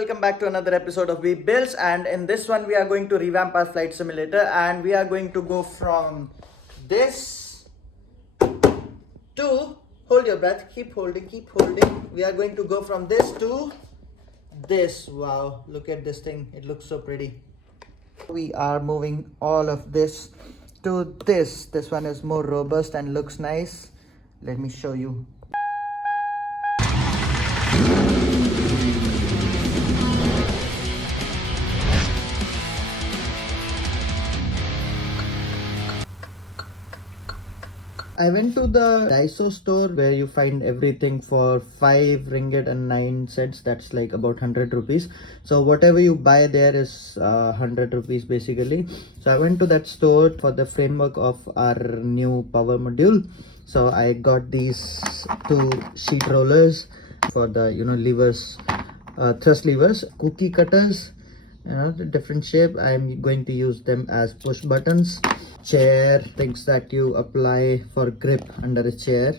welcome back to another episode of We Builds, and in this one we are going to revamp our flight simulator and we are going to go from this to, hold your breath, keep holding. We are going to go from this to this. Wow, look at this thing, it looks so pretty. We are moving all of this to this. This one is more robust and looks nice. Let me show you. I went to the Daiso store where you find everything for 5 ringgit and 9 cents. That's like about 100 rupees. So whatever you buy there is 100 rupees basically. So I went to that store for the framework of our new power module. So I got these 2 sheet rollers for the levers, thrust levers, cookie cutters, the different shape. I'm going to use them as push buttons, chair, things that you apply for grip under a chair.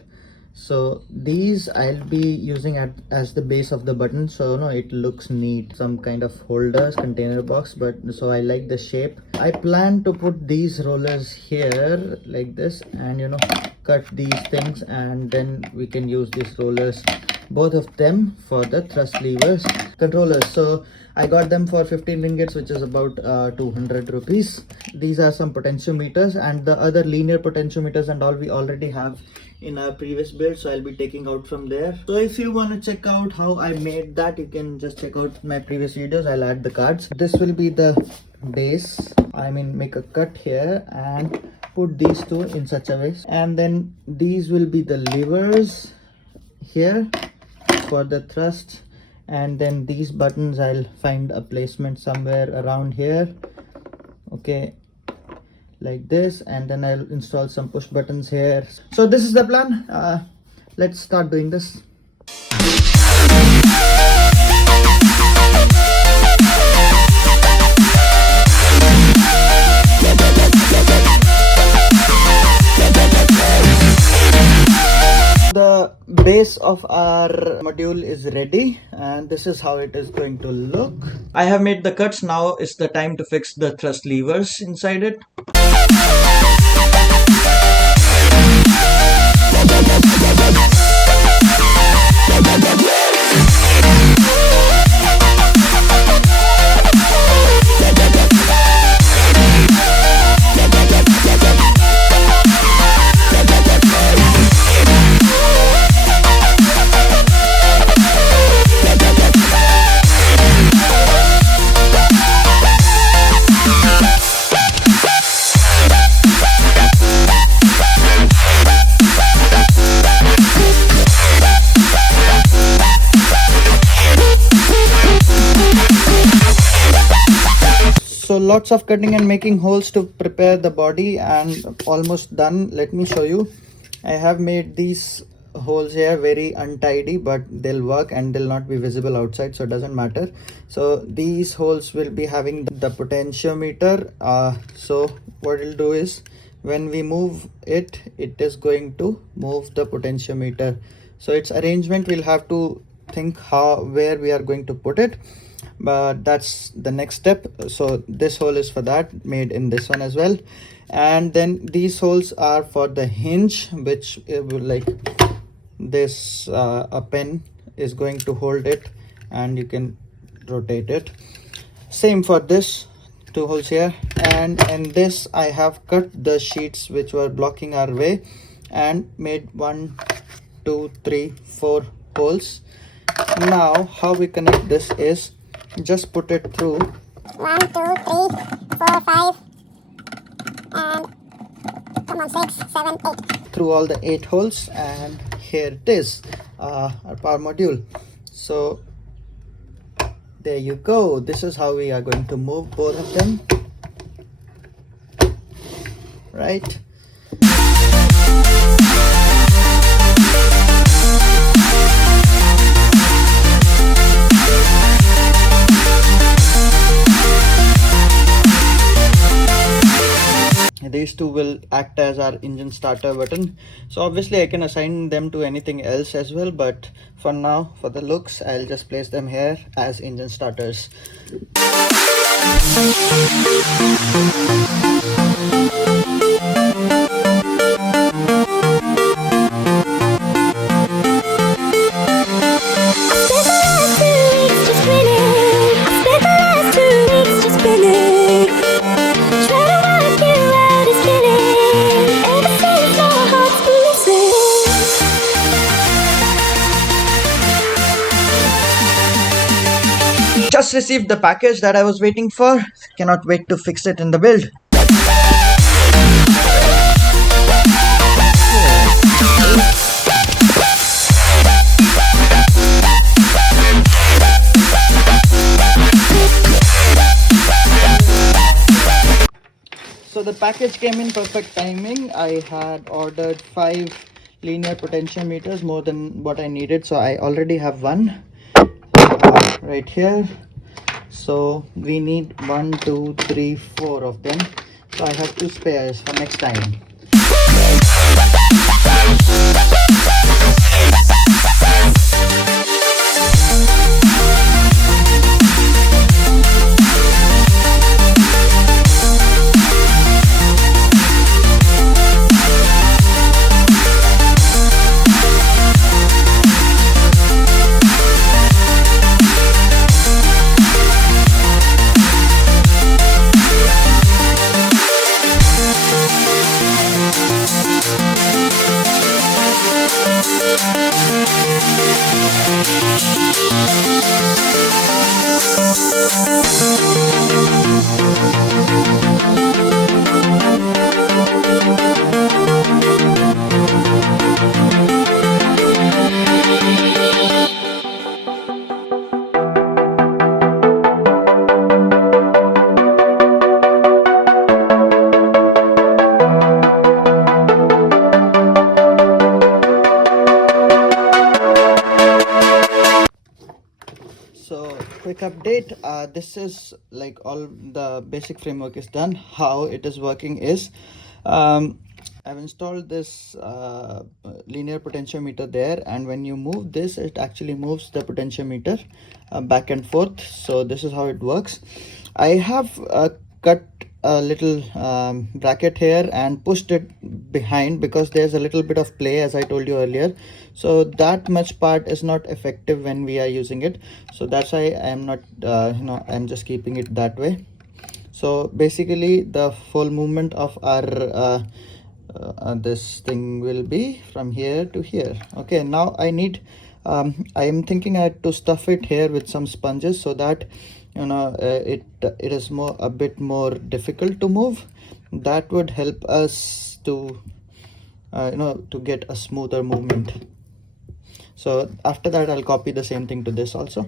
So these I'll be using as the base of the button, so it looks neat. Some kind of holders, container box, but so I like the shape. I plan to put these rollers here like this and cut these things, and then we can use these rollers, both of them, for the thrust levers controllers. So I got them for 15 ringgits, which is about 200 rupees. These are some potentiometers, and the other linear potentiometers and all we already have in our previous build, so I'll be taking out from there. So if you want to check out how I made that, you can just check out my previous videos. I'll add the cards. This will be the base. Make a cut here and put these 2 in such a way, and then these will be the levers here for the thrust, and then these buttons I'll find a placement somewhere around here, okay, like this, and then I'll install some push buttons here. So this is the plan. Let's start doing this. The base of our module is ready, and this is how it is going to look. I have made the cuts. Now is the time to fix the thrust levers inside it. So lots of cutting and making holes to prepare the body, and almost done. Let me show you. I have made these holes here very untidy, but they'll work and they'll not be visible outside, so it doesn't matter. So these holes will be having the potentiometer. So what it'll do is when we move it, it is going to move the potentiometer. So its arrangement, we'll have to think where we are going to put it, but that's the next step. So this hole is for that, made in this one as well, and then these holes are for the hinge, which will, like this, a pen is going to hold it and you can rotate it. Same for this 2 holes here, and in this I have cut the sheets which were blocking our way and made 1, 2, 3, 4 holes. Now how we connect this is just put it through 1, 2, 3, 4, 5, and come on, 6, 7, 8. Through all the 8 holes, and here it is, our power module. So there you go. This is how we are going to move both of them, right? these two will act as our engine starter button. So obviously I can assign them to anything else as well, but for now, for the looks, I'll just place them here as engine starters. Just received the package that I was waiting for. Cannot wait to fix it in the build. So the package came in perfect timing. I had ordered 5 linear potentiometers, more than what I needed, so I already have one right here. So we need 1, 2, 3, 4 of them. So I have 2 spares for next time. So quick update, this is like all the basic framework is done. How it is working is I've installed this linear potentiometer there, and when you move this, it actually moves the potentiometer back and forth. So this is how it works. I have cut a little bracket here and pushed it behind because there's a little bit of play, as I told you earlier, so that much part is not effective when we are using it. So that's why I am not I'm just keeping it that way. So basically the full movement of our this thing will be from here to here. Okay, now I need I am thinking I had to stuff it here with some sponges so that it is a bit more difficult to move. That would help us to to get a smoother movement. So after that I'll copy the same thing to this also.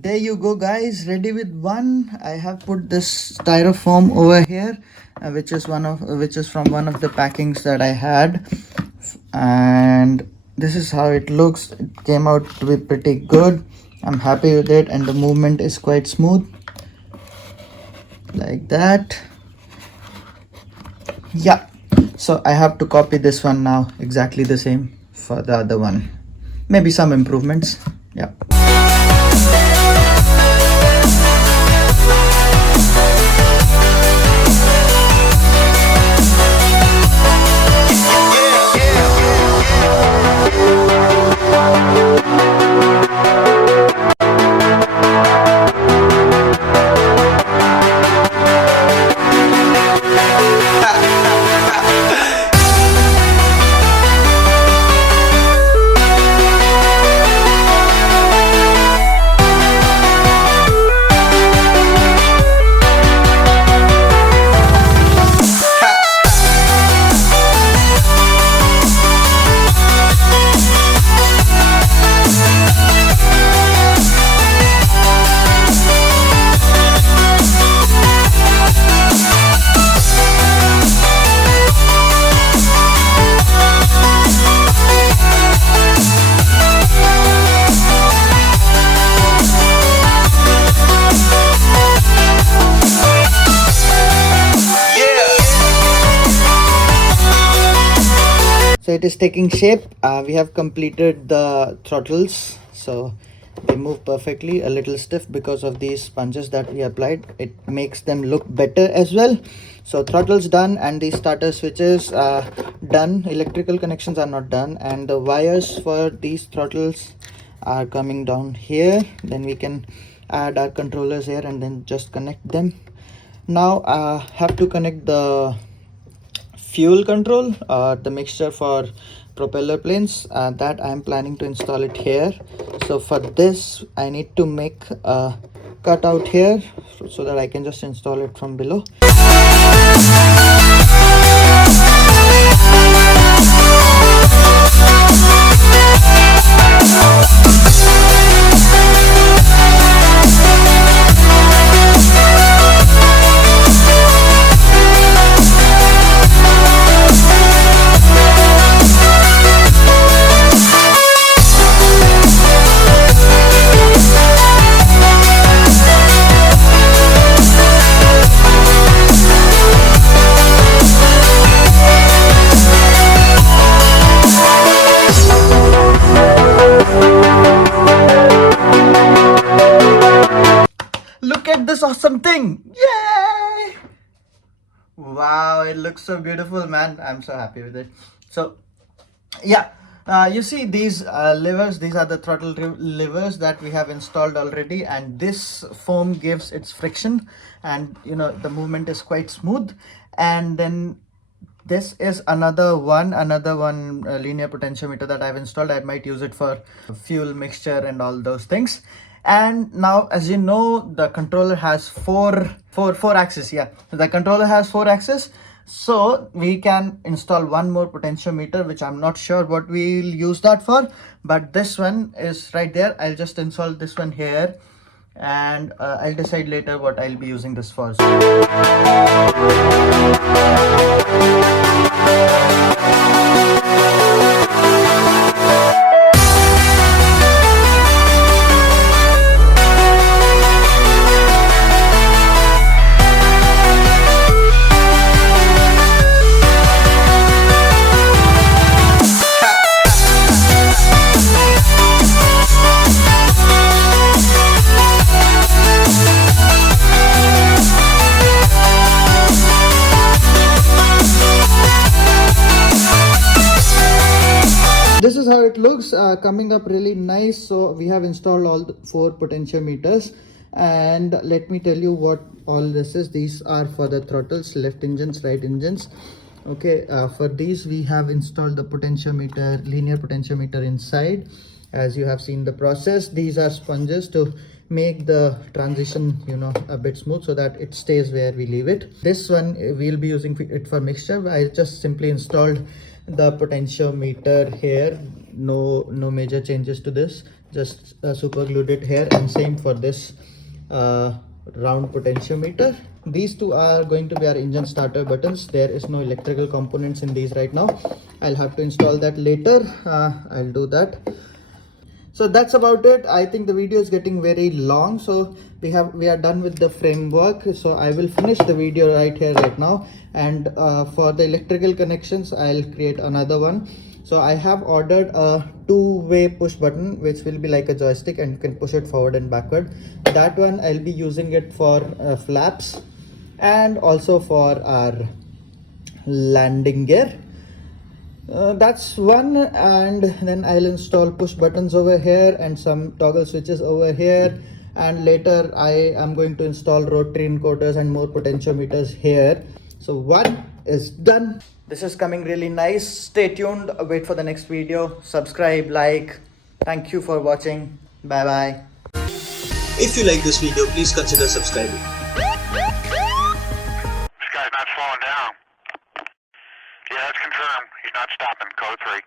There you go guys, ready with one. I have put this styrofoam over here, which is from one of the packings that I had, and this is how it looks. It came out to be pretty good. I'm happy with it, and the movement is quite smooth like that. Yeah, so I have to copy this one now, exactly the same for the other one, maybe some improvements. Yeah. So it is taking shape. We have completed the throttles, so they move perfectly. A little stiff because of these sponges that we applied. It makes them look better as well. So throttles done, and the starter switches are done. Electrical connections are not done, and the wires for these throttles are coming down here. Then we can add our controllers here and then just connect them. Now have to connect the fuel control, the mixture for propeller planes, that I am planning to install it here. So for this I need to make a cutout here so that I can just install it from below. Look at this awesome thing! Yay! Wow, it looks so beautiful, man. I'm so happy with it. So yeah, you see these levers, these are the throttle levers that we have installed already, and this foam gives its friction, and you know the movement is quite smooth. And then this is another one linear potentiometer that I've installed. I might use it for fuel mixture and all those things. And now, as you know, the controller has four axes. Yeah, the controller has 4 axes, so we can install one more potentiometer, which I'm not sure what we'll use that for, but this one is right there. I'll just install this one here, and I'll decide later what I'll be using this for. This is how it looks, coming up really nice. So we have installed all the 4 potentiometers, and let me tell you what all this is. These are for the throttles, left engines, right engines. Okay, for these we have installed the potentiometer, linear potentiometer inside. As you have seen the process, these are sponges to make the transition, you know, a bit smooth so that it stays where we leave it. This one we'll be using it for mixture. I just simply installed the potentiometer here. No major changes to this, just super glued it here. And same for this round potentiometer. These two are going to be our engine starter buttons. There is no electrical components in these right now. I'll have to install that later. I'll do that. So that's about it. I think the video is getting very long, so we are done with the framework. So I will finish the video right here right now, and for the electrical connections I'll create another one. So I have ordered a 2-way push button, which will be like a joystick, and you can push it forward and backward. That one I'll be using it for flaps and also for our landing gear. That's one. And then I'll install push buttons over here and some toggle switches over here, and later I am going to install rotary encoders and more potentiometers here. So one is done. This is coming really nice. Stay tuned, wait for the next video, subscribe, like. Thank you for watching. Bye bye. If you like this video, please consider subscribing. This guy's not slowing down. Yeah, that's confirmed. He's not stopping. Code 3.